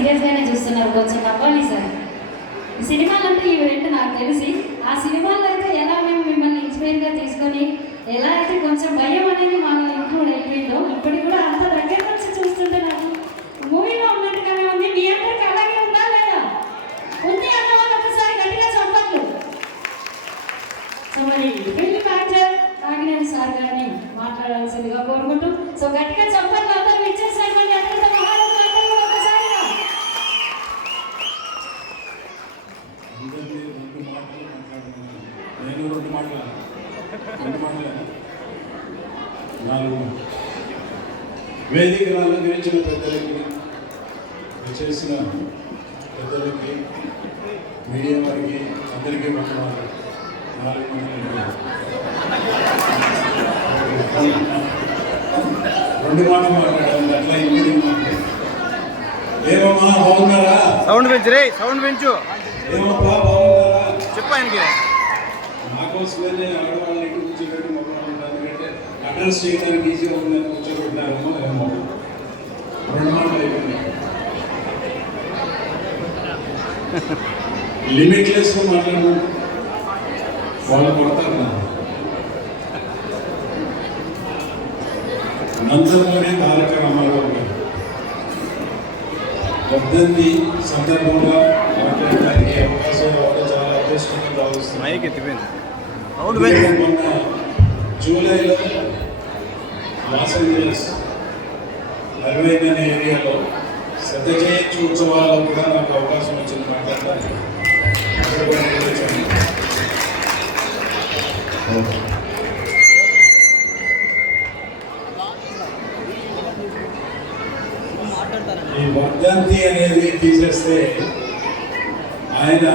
Serious గానే చూస్తున్నారు కొంచెం నవ్వాలి సార్. సినిమాలు అంటే ఇవి ఏంటో నాకు తెలిసి ఆ సినిమాలో అయితే ఎలా మేము మిమ్మల్ని ఇన్స్పైర్గా తీసుకొని ఎలా అయితే కొంచెం భయం అనేది మా ఇంక్లూడ్ అయిపోయిందో ఇప్పటికి కూడా అంత దగ్గర నుంచి చూస్తుంటే నాకు మూవీలో ఉన్నట్టుగానే ఉంది. మీ అందరికి అలాగే ఉందా లేదా? ఉంది అన్న వాళ్ళు ఒకసారి గట్టిగా చెప్పట్లు సో మరి ఫిల్మ్ యాక్టర్ నాగినేని సార్ గారిని మాట్లాడాల్సిందిగా కోరుకుంటూ సో గట్టిగా చెప్పట్లు అందరూ ఇచ్చేసినటువంటి అత్యంత మహారాజులు అందరూ కూడా ఒకసారిగా అందరినీ రెండు మాటలు మాట్లాడుతున్నాను నేను రెండు మాటలు రెండు మాటలు నాలుగు మాటలు. వేదికను అలంకరించిన పెద్దలకి చేసిన పెద్దలకి మీడియా వారికి అందరికీ వందనాలు. నాలుగు రెండు మాటలు మాట్లాడాలి అట్లా మాటలు ఏమమ్మా బాగున్నారా? సౌండ్ పెంచు రే సౌండ్ పెంచు. ఏమప్పా బాగున్నారా? చెప్పు ఆయనకి. ఆడవాళ్ళని కూర్చోబెట్టి అడ్రస్ చేయడానికి ఈజీగా ఉందని కూర్చోబెట్టారేమో ఏమో. రెండు మాటలు అయిపోయింది లిమిట్లెస్ మాట్లాడు వాళ్ళు కొడతారు నా నందమూరి తారక రామారావు గారు. పద్దెనిమిది సందర్భంగా మాట్లాడడానికి అవకాశం చాలా అదృష్టంగా మొన్న జూలైలో లాస్ ఏంజలస్ అనే ఏరియాలో శ్రద్ధ జయంతి ఉత్సవాల్లో కూడా నాకు అవకాశం వచ్చింది మాట్లాడడానికి. ఈ వర్ధంతి అనేది తీసేస్తే ఆయన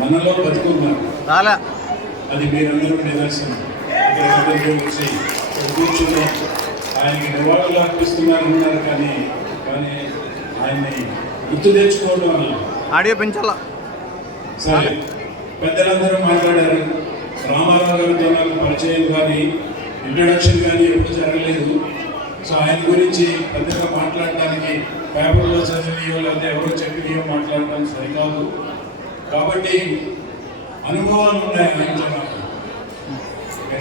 మనలో బతుకున్నారు అది మీరందరూ నిదర్శనం. ఇక్కడ అందరికీ వచ్చి కూర్చుని ఆయనకి నివాళులు అర్పిస్తున్నారు అన్నారు కానీ కానీ ఆయన్ని గుర్తు తెచ్చుకోవడం అన్నారు ఆడియో పెంచాల. సరే పెద్దలందరూ మాట్లాడారు. రామారావు గారితో నాకు పరిచయం కానీ ఇంట్రడక్షన్ కానీ ఎప్పుడు జరగలేదు. సో ఆయన గురించి పెద్దగా మాట్లాడటానికి పేపర్లో చదివియో లేకపోతే ఎవరో చెప్పినయో మాట్లాడటానికి సరికాదు. కాబట్టి అనుభవాలు ఉన్నాయి ఆయన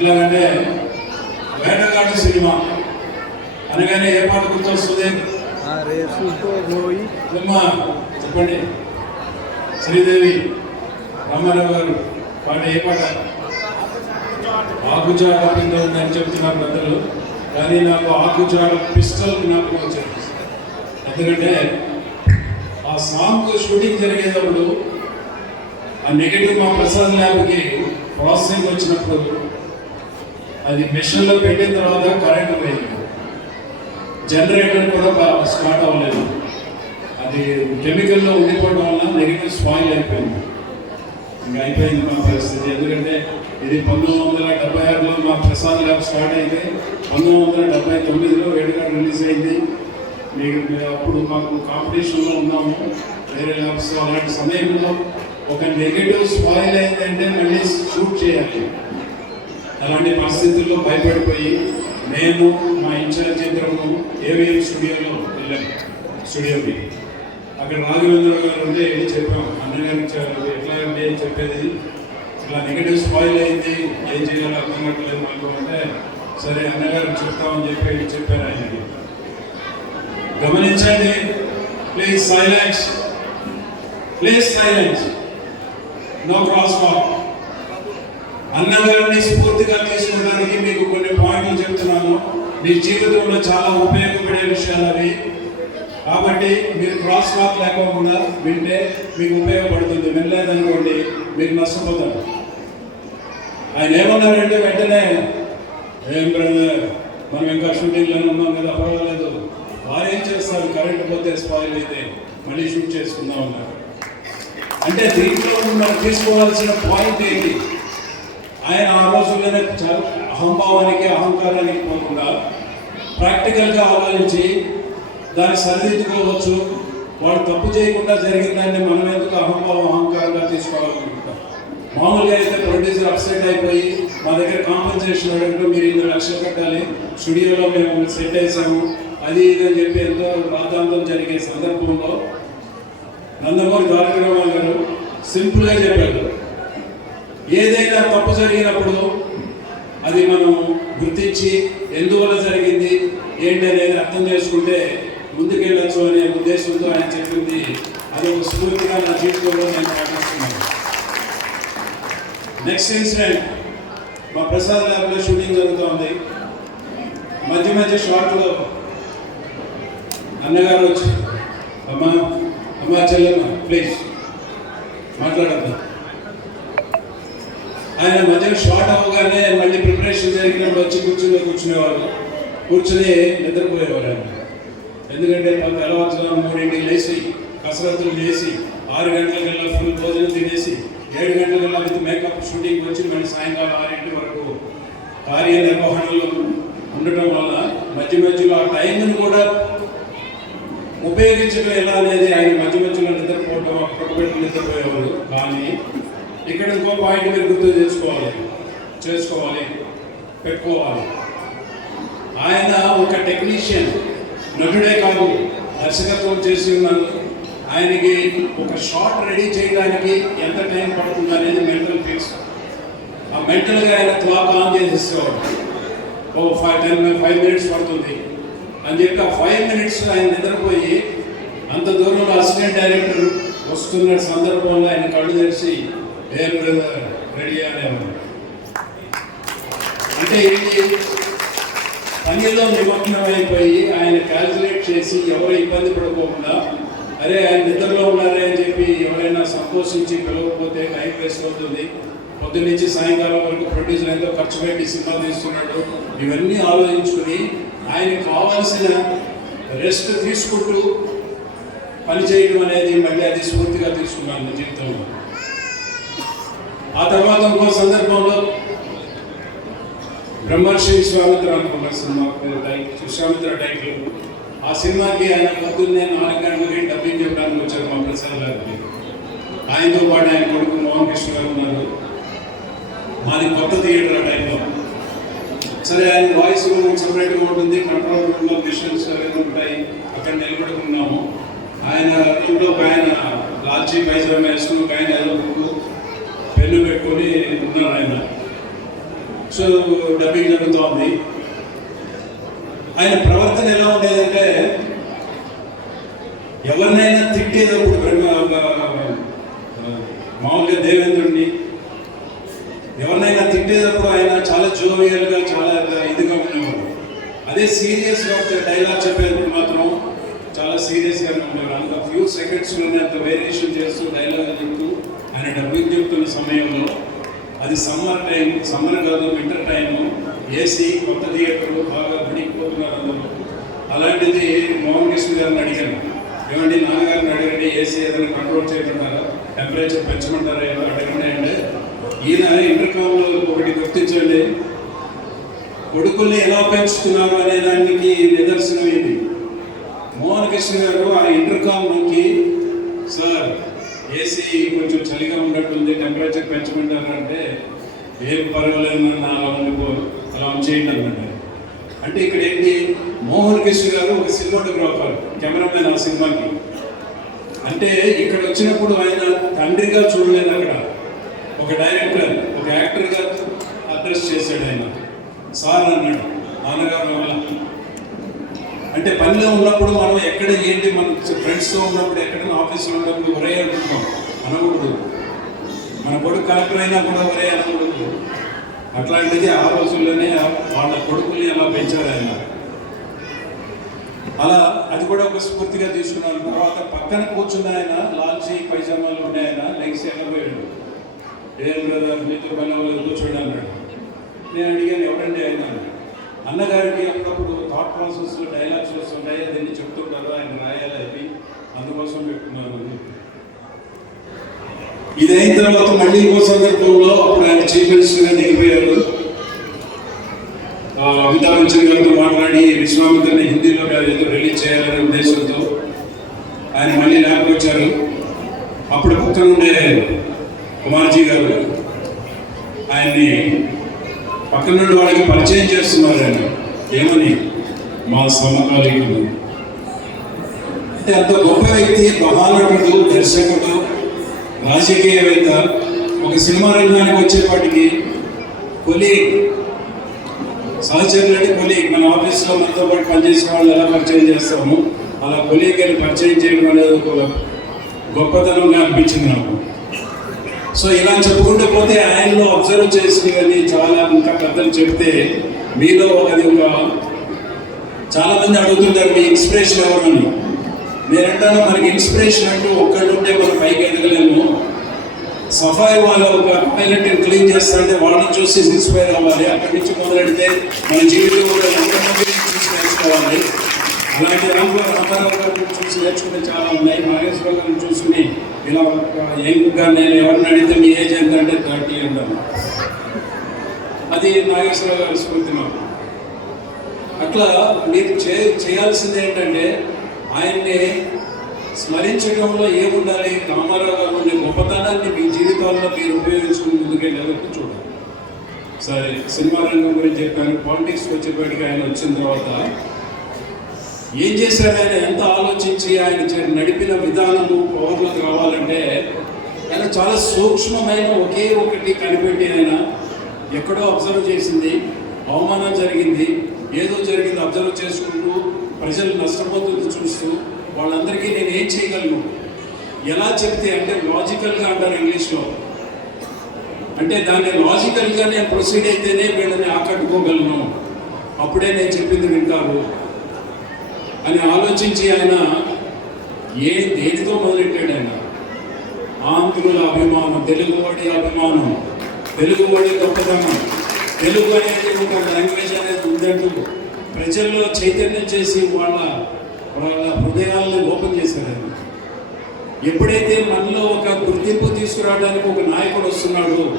ఎట్లాగంటే వేటగాడు సినిమా. అనగానే ఏ పాట గుర్తొస్తుంది? చెప్పండి. శ్రీదేవి రామారావు గారు పాట ఏ పాట? ఆకుచాడ కింద ఉందని చెప్తున్నారు పెద్దలు. కానీ నాకు ఆకుచాడ పిస్టల్ జ్ఞాపకం వచ్చింది. ఎందుకంటే ఆ సాంగ్ షూటింగ్ జరిగేటప్పుడు ఆ నెగటివ్ మా ప్రసాద్ ల్యాబ్కి ప్రాసెసింగ్ వచ్చినప్పుడు అది మిషన్లో పెట్టిన తర్వాత కరెంట్ పోయింది. జనరేటర్ కూడా స్టార్ట్ అవ్వలేదు. అది కెమికల్లో ఉండిపోవడం వల్ల నెగిటివ్ స్పాయిల్ అయిపోయింది. ఇంకా అయిపోయింది మా పరిస్థితి. ఎందుకంటే ఇది పంతొమ్మిది వందల డెబ్బై ఆరులో మా ప్రసాద్ ల్యాబ్ స్టార్ట్ అయితే పంతొమ్మిది వందల డెబ్బై తొమ్మిదిలో వేడుక రిలీజ్ అయింది. మీకు అప్పుడు మాకు కాంపిటీషన్లో ఉన్నాము. వేరే ల్యాబ్స్ అలాంటి సమయంలో ఒక నెగిటివ్ స్పాయిల్ అయిందంటే మళ్ళీ షూట్ చేయాలి. అలాంటి పరిస్థితుల్లో భయపడిపోయి మేము మా ఇన్ఛార్జ్ ఇద్దరము ఏవిఎం స్టూడియోలో వెళ్ళాము స్టూడియోకి అక్కడ రాఘవేంద్ర గారు ఉంటే వెళ్ళి చెప్పాం. అన్నగారికి చెప్పారు, ఎట్లా అంటే ఏం చెప్పేది. ఇలా నెగిటివ్ స్పాయిల్ అయింది. ఏం చేయాలో అర్థం కావట్లేదు మాకు అంటే సరే అన్నగారికి చెప్తామని చెప్పి చెప్పారు ఆయనకి. గమనించండి. Please silence please silence no cross walk అన్నగారిని స్ఫూర్తిగా తీసుకోవడానికి మీకు కొన్ని పాయింట్లు చెప్తున్నాను. మీ జీవితంలో చాలా ఉపయోగపడే విషయాలు అవి. కాబట్టి మీరు క్రాస్ వాక్ లేకుండా వింటే మీకు ఉపయోగపడుతుంది. వినలేదనుకోండి మీరు నష్టపోతారు. ఆయన ఏమన్నారంటే వెంటనే ఏం బ్రదర్ మనం ఇంకా షూటింగ్లోనే ఉన్నాం కదా పర్వాలేదు. వారు ఏం చేస్తారు? కరెంట్ పోతే స్పాయిల్ అయితే మళ్ళీ షూట్ చేసుకుందాం అన్నారు. అంటే దీంట్లో మనం తీసుకోవాల్సిన పాయింట్ ఏంటి? ఆయన ఆ రోజుల్లోనే చాలా అహంభావానికి అహంకారానికి పోకుండా ప్రాక్టికల్గా ఆలోచించి దాన్ని సరిదిద్దుకోవచ్చు. వాడు తప్పు చేయకుండా జరిగిన దాన్ని మనం ఎందుకు అహంభావం అహంకారంగా తీసుకోవాలనుకుంటాం మామూలుగా అయితే ప్రొడ్యూసర్ అప్సెట్ అయిపోయి మా దగ్గర కాంపెన్సేషన్ అడిగితే మీరు ఇన్ని లక్షలు కట్టాలి స్టూడియోలో మేము సెట్ వేసాము అది ఇది అని చెప్పి ఎంతో రాతాంతం జరిగే సందర్భంలో నందమూరి తారక రామారావు గారు సింపుల్గా చెప్పారు. ఏదైనా తప్పు జరిగినప్పుడు అది మనం గుర్తించి ఎందువల్ల జరిగింది ఏంటి అనేది అర్థం చేసుకుంటే ముందుకెళ్ళచ్చు అనే ఉద్దేశంతో ఆయన చెప్పింది. అది ఒక స్ఫూర్తిగా నా జీవితంలో నేను పాటిస్తున్నాను. నెక్స్ట్ ఇన్సిడెంట్ మా ప్రసాద్ ల్యాబ్లో షూటింగ్ జరుగుతోంది. మధ్య మధ్య షాట్లో అన్నగారు వచ్చి అమ్మ అమ్మ చెల్లెమ్మ ప్లీజ్ మాట్లాడద్దు. ఆయన మధ్యలో షార్ట్ అవ్వగానే మళ్ళీ ప్రిపరేషన్ జరిగినప్పుడు వచ్చి కూర్చుని కూర్చునేవారు కూర్చుని నిద్రపోయేవారు ఆయన ఎందుకంటే మాకు అలవాటుగా మూడింటికి లేచి కసరత్తులు చేసి ఆరు గంటలకల్లా ఫుల్ భోజనం తినేసి ఏడు గంటలకల్లా విత్ మేకప్ షూటింగ్ వచ్చి మళ్ళీ సాయంకాలం ఆరింటి వరకు కార్య నిర్వహణలో ఉండటం వల్ల మధ్య మధ్యలో ఆ టైంను కూడా ఉపయోగించడం ఎలా అనేది ఆయన మధ్య మధ్యలో నిద్రపోవడం పక్కబెట్టి నిద్రపోయేవారు కానీ ఇక్కడ ఇంకో పాయింట్ మీరు గుర్తు చేసుకోవాలి. చేసుకోవాలి. పెట్టుకోవాలి. ఆయన ఒక టెక్నీషియన్ నటుడే కాదు దర్శకత్వం చేసి ఉన్నాను ఆయనకి ఒక షాట్ రెడీ చేయడానికి ఎంత టైం పడుతుంది అనేది మెంటల్ ఫిక్స్. ఆ మెంటల్గా ఆయన క్లాక్ ఆన్ చేసేసేవాడు. ఓ ఫైవ్ టెన్ ఫైవ్ మినిట్స్ పడుతుంది. అని చెప్పి ఆ ఫైవ్ మినిట్స్ ఆయన నిద్రపోయి అంత దూరంలో అసిస్టెంట్ డైరెక్టర్ వస్తున్న సందర్భంలో ఆయన కళ్ళు తెరిచి ఏం రెడీ అనేవాడు అంటే ఏంటి? పనిలో నిమగ్నం అయిపోయి ఆయన క్యాల్కులేట్ చేసి ఎవరు ఇబ్బంది పడుకోకుండా అరే ఆయన నిద్రలో ఉన్నారే అని చెప్పి ఎవరైనా సంతోషించి పిలవకపోతే టైం వేస్ట్ అవుతుంది పొద్దున్న సాయంకాలం వరకు ప్రొడ్యూసర్ ఎంతో ఖర్చు పెట్టి సినిమా తీస్తున్నాడు. ఇవన్నీ ఆలోచించుకుని ఆయనకు కావాల్సిన రెస్ట్ తీసుకుంటూ పని చేయడం అనేది మళ్ళీ అది స్ఫూర్తిగా తీసుకున్నాను జీవితంలో. ఆ తర్వాత ఇంకో సందర్భంలో బ్రహ్మర్షి విశ్వామిత్ర అనుకున్న సినిమా పేరు విశ్వామిత్ర టైటిల్ ఆ సినిమాకి ఆయన పొద్దున్నే నాలుగు గంటలకి డబ్బింగ్ చెప్పడానికి వచ్చారు మా ప్రసాద్ గారికి ఆయనతో పాటు ఆయన కొడుకు మోహన్ కృష్ణ గారు ఉన్నారు. మాది కొత్త థియేటర్ ఆ టైంలో. సరే ఆయన వాయిస్ రూమ్ సపరేట్గా ఉంటుంది. కంట్రోల్ రూమ్లో మిషన్స్ అవన్నీ ఉంటాయి. అక్కడ నిలబడుకున్నాము. ఆయన ఇంట్లో ఒక ఆయన లాల్చీ పైజామా మేస్తున్న ఒక ఆయన ఏదో పెన్ను పెట్టుకొని ఉన్నాను ఆయన. సో డబ్బింగ్ జరుగుతోంది. ఆయన ప్రవర్తన ఎలా ఉండేదంటే ఎవరినైనా తిట్టేటప్పుడు మామూలుగా దేవేంద్రుడిని ఎవరినైనా తిట్టేటప్పుడు ఆయన చాలా జోవియల్గా చాలా ఇదిగా ఉండేవాడు అదే సీరియస్గా ఒక డైలాగ్ చెప్పేటప్పుడు మాత్రం చాలా సీరియస్గానే ఉండేవాడు అంత ఫ్యూ సెకండ్స్లోనే అంత వేరియేషన్ చేస్తూ డైలాగ్ చెప్తూ ఆయన డబ్బింగ్ చెప్తున్న సమయంలో అది సమ్మర్ టైం సమ్మర్ కాదు వింటర్ టైము ఏసీ కొత్త థియేటర్లు బాగా పడిపోతున్నారు అందరూ. అలాంటిది మోహన్ కృష్ణ గారిని అడిగాను. ఏమండి నాన్నగారిని అడగండి ఏసీ ఏదైనా కంట్రోల్ చేయమంటారా? టెంపరేచర్ పెంచమంటారా ఏదో అడగండి అంటే ఈయన ఇంటర్కామ్లో ఒకటి గుర్తించండి. కొడుకుల్ని ఎలా పెంచుతున్నారు అనే దానికి నిదర్శనం ఇది మోహన్ కృష్ణ గారు ఆ ఇంటర్కామ్ నుంచి సార్ ఏసీ కొంచెం చలిగా ఉన్నట్టుంది టెంపరేచర్ పెంచమంటారు అంటే ఏం పర్వాలేదు అలా ఉండిపో అలా ఉంచేయండి అన్నమాట అంటే ఇక్కడ ఏంటి మోహన్ కృష్ణ గారు ఒక సినిమాటోగ్రాఫర్ కెమెరామెన్ ఆ సినిమాకి. అంటే ఇక్కడ వచ్చినప్పుడు ఆయన తండ్రిగా చూడలేదు అక్కడ. ఒక డైరెక్టర్ ఒక యాక్టర్గా అడ్రస్ చేశాడు ఆయన. సార్ అన్నాడు. నాన్నగారు వల్ల అంటే పనిలో ఉన్నప్పుడు మనం ఎక్కడ ఏంటి మన ఫ్రెండ్స్తో ఉన్నప్పుడు ఎక్కడైనా ఆఫీస్లో ఉన్నప్పుడు ఒరే అనుకుంటాం. అనకూడదు. మన కొడుకు కలెక్టర్ అయినా కూడా ఒరే అనకూడదు. అట్లాంటిది ఆ రోజుల్లోనే వాళ్ళ కొడుకుల్ని అలా పెంచారు ఆయన అలా అది కూడా ఒక స్ఫూర్తిగా తీసుకున్నాను తర్వాత పక్కన కూర్చున్న ఆయన లాల్చీ పైజామాలు ఉండే ఆయన లెగ్స్ వెళ్ళబోయాడు ఏం బ్రదర్ మీతో పని వాళ్ళు కూర్చోండి అన్నాడు. నేను అడిగాను ఎవరండి ఆయన? అన్నగారికి అప్పుడప్పుడు థాట్ ప్రాసెస్లో డైలాగ్స్ వస్తుంటాయి అదన్నీ చెప్తుంటారు ఆయన రాయాలి అవి అందుకోసం పెట్టుకున్నారు ఇది అయిన తర్వాత మళ్ళీ ఇంకో సందర్భంలో అప్పుడు ఆయన చీఫ్ మినిస్టర్గా దిగిపోయారు. అమితాబ్ బచ్చన్ గారితో మాట్లాడి విశ్వామిత్రని హిందీలో ఏదో రిలీజ్ చేయాలనే ఉద్దేశంతో ఆయన మళ్ళీ ల్యాబ్కి వచ్చారు. అప్పుడు పక్కన ఉండే కుమార్జీ గారు ఆయన్ని పక్కన నుండి వాళ్ళకి పరిచయం చేస్తున్నారు ఆయన. ఏమని మా సమకాలీకులు. అంటే అంత గొప్ప వ్యక్తి మహానటుడు దర్శకుడు రాజకీయవేత్త ఒక సినిమా రంగానికి వచ్చేపాటికి కొలీగ్ సహచరులు అంటే కొలీగ్ మన ఆఫీస్లో మనతో పాటు పనిచేసిన వాళ్ళు ఎలా పరిచయం చేస్తాము అలా కొలీగ్ అని పరిచయం చేయడం అనేది ఒక గొప్పతనంగా అనిపించింది నాకు. సో ఇలా చెప్పుకుంటూ పోతే ఆయనలో అబ్జర్వ్ చేసినవన్నీ చాలా ఇంకా పెద్దలు చెప్తే మీలో అది ఒక చాలా మంది అడుగుతుంటారు మీ ఇన్స్పిరేషన్ ఎవరని నేనంటాను మనకి ఇన్స్పిరేషన్ అంటూ ఒక్కళ్ళు ఉంటే మనం పైకి ఎదగలేము. సఫాయి వాళ్ళ ఒక పైలట్ క్లీన్ చేస్తారంటే వాళ్ళని చూసి ఇన్స్పైర్ అవ్వాలి. అక్కడి నుంచి మొదలెడితే మన జీవితం కూడా ఎంతమంది చూసి నేర్చుకోవాలి అలాంటి రామారావు రామారావు గారిని చూసి నేర్చుకునే చాలా ఉన్నాయి. నాగేశ్వరరావు గారిని చూసుకుని ఇలా యంగ్గా నేను ఎవరిని అడిగితే మీ ఏజ్ ఎంత అంటే థర్టీ అంటాను అది నాగేశ్వరరావు గారి స్ఫూర్తి మాకు. అట్లా మీరు చే చేయాల్సింది ఏంటంటే ఆయన్ని స్మరించడంలో ఏముండాలి? రామారావు గారు ఉండే గొప్పతనాన్ని మీ జీవితాల్లో మీరు ఉపయోగించుకుని ముందుకెళ్ళేందుకు చూడాలి. సరే సినిమా రంగం గురించి చెప్పాను పాలిటిక్స్ వచ్చేప్పటికి ఆయన వచ్చిన తర్వాత ఏం చేశారు ఆయన? ఎంత ఆలోచించి ఆయన నడిపిన విధానము పవర్లోకి రావాలంటే ఆయన చాలా సూక్ష్మమైన ఒకే ఒకటి కనిపెట్టి ఆయన ఎక్కడో అబ్జర్వ్ చేసింది అవమానం జరిగింది ఏదో జరిగింది అబ్జర్వ్ చేసుకుంటూ ప్రజలు నష్టపోతుంది చూస్తూ వాళ్ళందరికీ నేను ఏం చేయగలను? ఎలా చెప్తే అంటే లాజికల్గా అంటారు ఇంగ్లీష్లో. అంటే దాన్ని లాజికల్గా నేను ప్రొసీడ్ అయితేనే వీళ్ళని ఆకట్టుకోగలను. అప్పుడే నేను చెప్పింది వింటారు. అని ఆలోచించి ఆయన ఏ దేనితో మొదలెట్టాడు ఆయన? ఆంధ్రుల అభిమానం తెలుగువాడి అభిమానం. తెలుగువాడి గొప్పతనం. తెలుగు అనేది ఒక లాంగ్వేజ్ అనేది ఉందంటూ ప్రజల్లో చైతన్యం చేసి వాళ్ళ వాళ్ళ హృదయాలను ఓపెన్ చేశారు ఎప్పుడైతే మనలో ఒక గుర్తింపు తీసుకురావడానికి ఒక నాయకుడు వస్తున్నాడు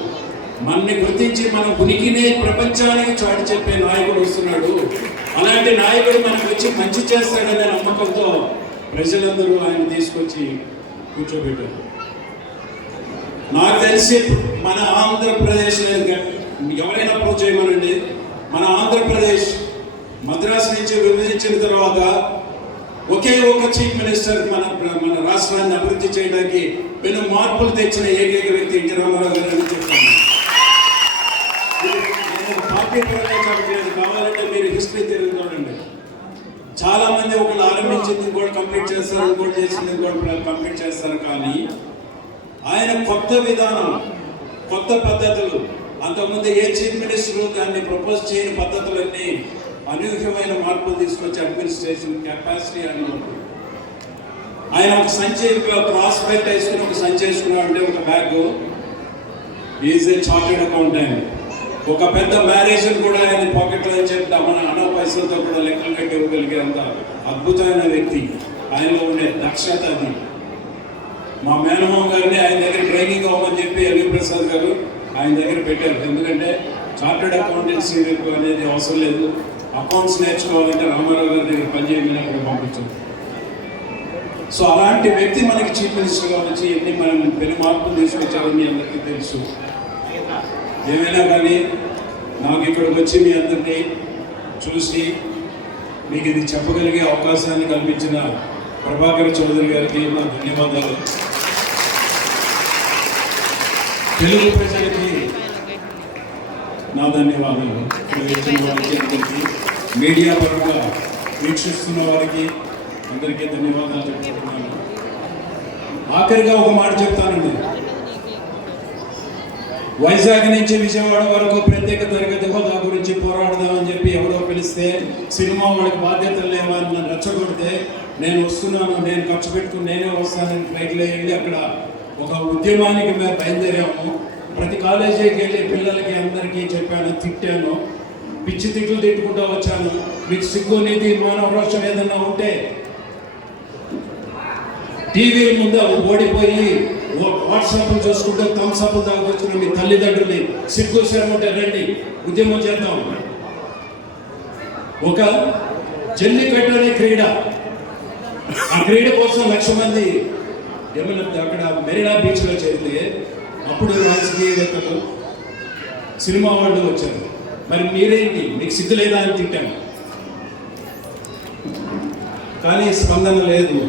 మనని గుర్తించి మన ఉనికినే ప్రపంచానికి చాటి చెప్పే నాయకుడు వస్తున్నాడు. అలాంటి నాయకుడు మనకు వచ్చి మంచి చేస్తాడనే నమ్మకంతో ప్రజలందరూ ఆయన తీసుకొచ్చి కూర్చోబెట్టారు. నాకు తెలిసి మన ఆంధ్రప్రదేశ్ ఎవరైనా అప్రోచ్ చేయమనండి. మన ఆంధ్ర ఆంధ్రప్రదేశ్ మద్రాసు నుంచి విభజించిన తర్వాత ఒకే ఒక చీఫ్ మినిస్టర్ మన మన రాష్ట్రాన్ని అభివృద్ధి చేయడానికి పెను మార్పులు తెచ్చిన ఏకైక వ్యక్తి ఎన్టీ రామారావు గారు అని చెప్తాను పార్టీ పరంగా చెప్పలేదు కావాలంటే మీరు హిస్టరీ తిరిగి చూడండి. చాలా మంది ఒకళ్ళు ఆరంభించింది కూడా కంప్లీట్ చేస్తారు ఇంకోటి చేసింది కూడా కంప్లీట్ చేస్తారు కానీ ఆయన కొత్త విధానం కొత్త పద్ధతులు అంతకుముందు ఏ చీఫ్ మినిస్టర్ దాన్ని ప్రపోజ్ చేయని పద్ధతులన్నీ అనూహ్యమైన మార్పులు తీసుకొచ్చి అడ్మినిస్ట్రేషన్ కెపాసిటీ అని ఆయన ఒక సంచి ప్రాస్పెక్ట్ వేసుకుని ఒక సంచి వేసుకున్నాడు అంటే ఒక bag is a chartered accountant ఒక పెద్ద మ్యారేజ్ కూడా ఆయన పాకెట్లో చెప్తా మన అనవ పైసలతో కూడా లెక్కలు కట్టి ఇవ్వగలిగేంత అద్భుతమైన వ్యక్తి. ఆయనలో ఉండే దక్షత అది. మా మేనమామ గారిని ఆయన దగ్గర ట్రైనింగ్ అవ్వమని చెప్పి ఎల్వి ప్రసాద్ గారు ఆయన దగ్గర పెట్టారు. ఎందుకంటే చార్టెడ్ అకౌంటెన్సీ అనేది అవసరం లేదు. అకౌంట్స్ నేర్చుకోవాలంటే రామారావు గారి దగ్గర పనిచేయమని అక్కడ పంపించారు. సో అలాంటి వ్యక్తి మనకి చీఫ్ మినిస్టర్గా వచ్చి ఎన్ని మనం పెను మార్పులు తీసుకొచ్చారని మీ అందరికీ తెలుసు. ఏమైనా కానీ నాకు ఇక్కడికి వచ్చి మీ అందరినీ చూసి మీకు ఇది చెప్పగలిగే అవకాశాన్ని కల్పించిన ప్రభాకర్ చౌదరి గారికి నా ధన్యవాదాలు. తెలుగు ప్రజలకి నా ధన్యవాదాలు. మీడియా పరంగా వీక్షిస్తున్న వారికి అందరికీ ధన్యవాదాలు చెప్తున్నాను. ఆఖరిగా ఒక మాట చెప్తానండి. వైజాగ్ నుంచి విజయవాడ వరకు ప్రత్యేక తరగతి హోదా గురించి పోరాడదామని చెప్పి ఎవరో పిలిస్తే సినిమా వాడికి బాధ్యతలు లేవా అని నన్ను రెచ్చగొడితే నేను వస్తున్నాను నేను ఖర్చు పెట్టుకుని నేనే వస్తానని ఫ్లైట్లో వెళ్ళి అక్కడ ఒక ఉద్యమానికి మేము బయలుదేరాము. ప్రతి కాలేజీకి వెళ్ళి పిల్లలకి అందరికీ చెప్పాను తిట్టాను. పిచ్చి తిట్లు తిట్టుకుంటూ వచ్చాను. మీకు సిగ్గు నీతి మానవ రోషం ఏదన్నా ఉంటే టీవీ ముందు ఓడిపోయి వాట్సాప్లు చూసుకుంటూ థమ్స్అప్ దాకా వచ్చిన మీ తల్లిదండ్రుల్ని సిగ్గు ఉంటే రండి ఉద్యమం చేద్దాం. ఒక జల్లికట్టు అనే క్రీడ. ఆ క్రీడ కోసం లక్ష మంది ఏమైనా అక్కడ మెరీనా బీచ్లో చేరితే అప్పుడు రాజకీయవేత్తలు సినిమా వాళ్ళు వచ్చారు. మరి మీరేంటి? మీకు సిగ్గు లేదా అని తిట్టాను. కానీ స్పందన లేదు.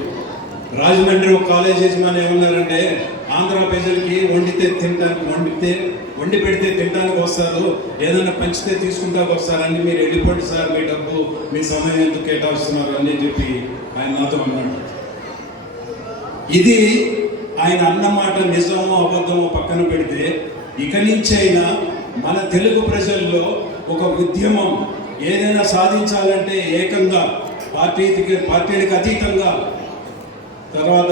రాజమండ్రి ఒక కాలేజ్ యజమాని ఏమన్నారంటే ఆంధ్ర ప్రజలకి వండితే తినడానికి వండితే వండి పెడితే తినడానికి వస్తారు. ఏదైనా పంచితే తీసుకుంటాకు వస్తారని మీరు వెళ్ళిపోండి సార్ మీ డబ్బు మీ సమయం ఎందుకు కేటాయిస్తున్నారు? అని చెప్పి ఆయన నాతో అన్నాడు. ఇది ఆయన అన్నమాట నిజమో అబద్ధమో పక్కన పెడితే ఇక నుంచైనా మన తెలుగు ప్రజల్లో ఒక ఉద్యమం ఏదైనా సాధించాలంటే ఏకంగా పార్టీకి పార్టీలకు అతీతంగా తర్వాత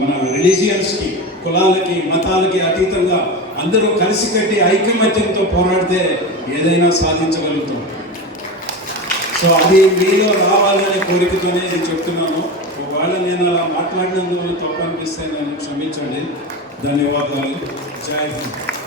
మన రిలీజియన్స్కి కులాలకి మతాలకి అతీతంగా అందరూ కలిసికట్టి ఐకమత్యంతో పోరాడితే ఏదైనా సాధించగలుగుతాం. సో అది మీలో రావాలనే కోరికతోనే నేను చెప్తున్నాను. ఒకవేళ నేను అలా మాట్లాడినందువల్ల తప్పు అనిపిస్తే నన్ను క్షమించండి. ధన్యవాదాలు. జై హింద్.